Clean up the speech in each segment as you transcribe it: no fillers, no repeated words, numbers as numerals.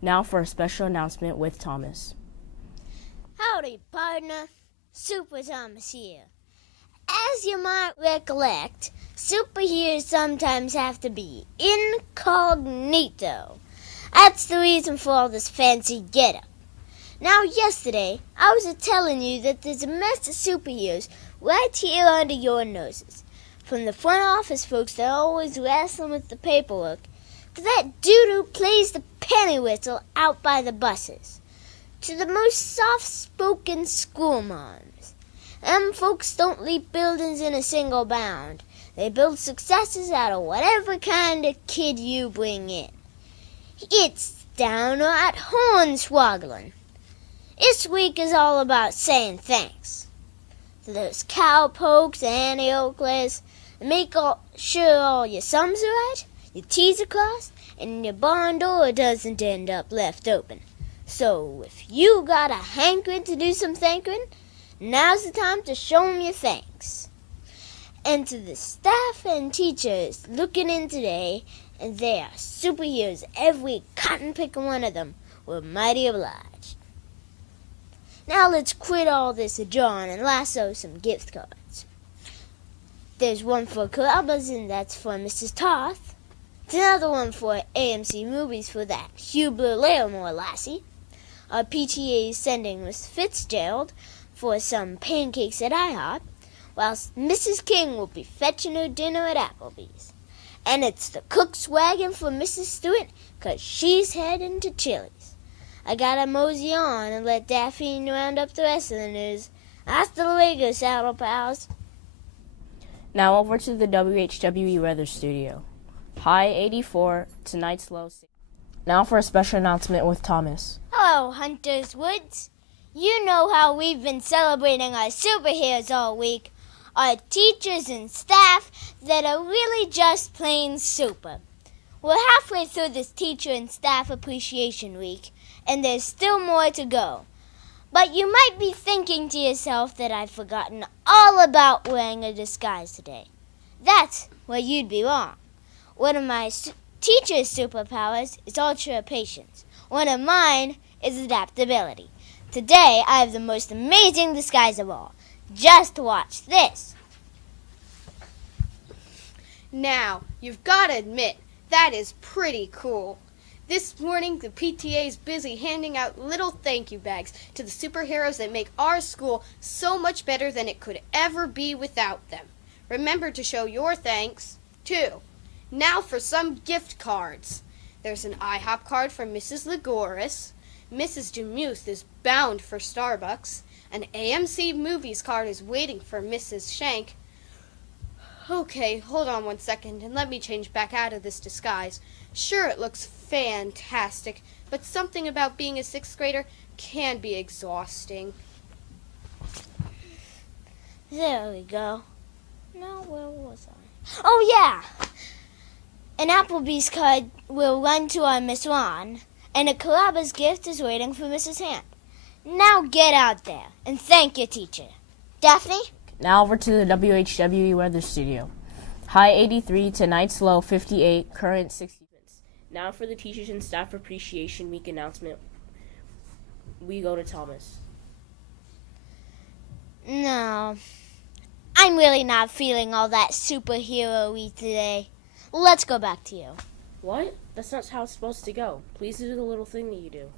Now for a special announcement with Thomas. Howdy, partner. Super Thomas here. As you might recollect, superheroes sometimes have to be incognito. That's the reason for all this fancy getup. Now, yesterday, I was telling you that there's a mess of superheroes right here under your noses. From the front office folks that are always wrestling with the paperwork, to that dude who plays the penny whistle out by the buses, to the most soft-spoken school moms. Them folks don't leap buildings in a single bound. They build successes out of whatever kind of kid you bring in. It's downright hornswoggling. This week is all about saying thanks to those cowpokes and Annie Oakleys, and make sure all your sums are right, your T's are crossed, and your barn door doesn't end up left open. So if you got a hankering to do some thanking, now's the time to show 'em your thanks. And to the staff and teachers looking in today, and they are superheroes, every cotton-picking one of them, we're mighty obliged. Now let's quit all this drawing and lasso some gift cards. There's one for Carrabba's, and that's for Mrs. Toth. There's another one for AMC Movies for that Hubler-Larimore lassie. Our PTA is sending Miss Fitzgerald for some pancakes at IHOP, whilst Mrs. King will be fetching her dinner at Applebee's. And it's the cook's wagon for Mrs. Stewart, 'cause she's heading to Chili's. I gotta mosey on and let Daphne round up the rest of the news. Hasta luego, Saddle Pals. Now over to the WHWE weather studio. High 84, tonight's low 6. Now for a special announcement with Thomas. Hello, Hunters Woods. You know how we've been celebrating our superheroes all week. Our teachers and staff that are really just plain super. We're halfway through this Teacher and Staff Appreciation Week, and there's still more to go. But you might be thinking to yourself that I've forgotten all about wearing a disguise today. That's where you'd be wrong. One of my teacher's superpowers is ultra patience. One of mine is adaptability. Today, I have the most amazing disguise of all. Just watch this. Now, you've got to admit, that is pretty cool. This morning, the PTA is busy handing out little thank you bags to the superheroes that make our school so much better than it could ever be without them. Remember to show your thanks, too. Now for some gift cards. There's an IHOP card for Mrs. Lagoris. Mrs. Demuth is bound for Starbucks. An AMC Movies card is waiting for Mrs. Shank. Okay, hold on one second and let me change back out of this disguise. Sure, it looks fantastic, but something about being a sixth grader can be exhausting. There we go. Now, where was I? Oh, yeah! An Applebee's card will run to our Miss Ron, and a Carrabba's gift is waiting for Mrs. Hand. Now get out there and thank your teacher. Daphne? Now over to the WHWE weather studio. High 83, tonight's low 58, current 60. Now for the Teachers and Staff Appreciation Week announcement, we go to Thomas. No, I'm really not feeling all that superhero-y today. Let's go back to you. What? That's not how it's supposed to go. Please do the little thing that you do.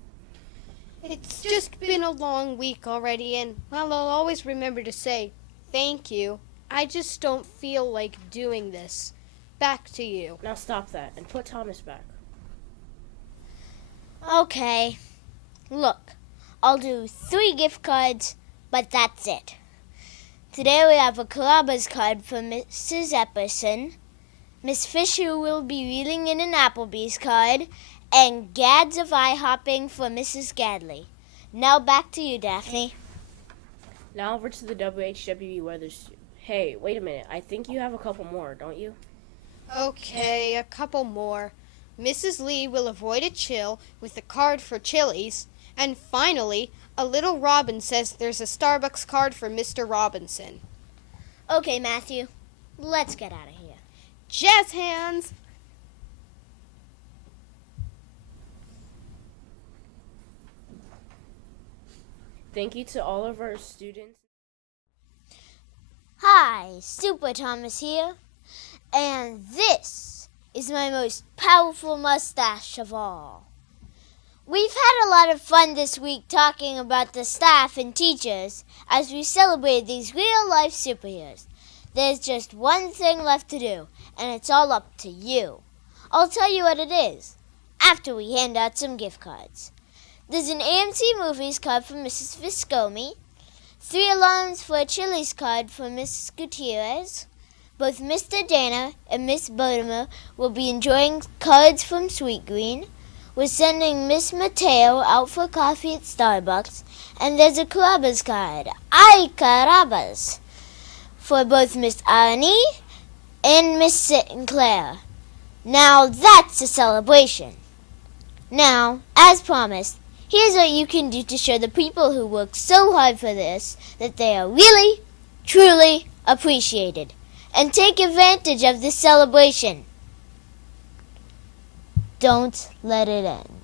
It's just been a long week already, and, well, I'll always remember to say thank you. I just don't feel like doing this. Back to you. Now stop that and put Thomas back. Okay. Look, I'll do 3 gift cards, but that's it. Today we have a Carrabba's card for Mrs. Epperson. Miss Fisher will be reeling in an Applebee's card, and gads of eye-hopping for Mrs. Gadley. Now back to you, Daphne. Now over to the WHWE weather studio. Hey, wait a minute. I think you have a couple more, don't you? Okay, a couple more. Mrs. Lee will avoid a chill with a card for Chili's. And finally, a little Robin says there's a Starbucks card for Mr. Robinson. Okay, Matthew, let's get out of here. Jazz hands! Thank you to all of our students. Hi, Super Thomas here, and this is my most powerful mustache of all. We've had a lot of fun this week talking about the staff and teachers as we celebrate these real-life superheroes. There's just one thing left to do, and it's all up to you. I'll tell you what it is after we hand out some gift cards. There's an AMC Movies card from Mrs. Viscomi, 3 alarms for a Chili's card for Mrs. Gutierrez. Both Mr. Dana and Miss Bodemer will be enjoying cards from Sweet Green. We're sending Miss Mateo out for coffee at Starbucks. And there's a Carrabba's card, Ay Carrabba's, for both Miss Arnie and Miss Sinclair. Now that's a celebration. Now, as promised, here's what you can do to show the people who worked so hard for this that they are really, truly appreciated. And take advantage of this celebration. Don't let it end.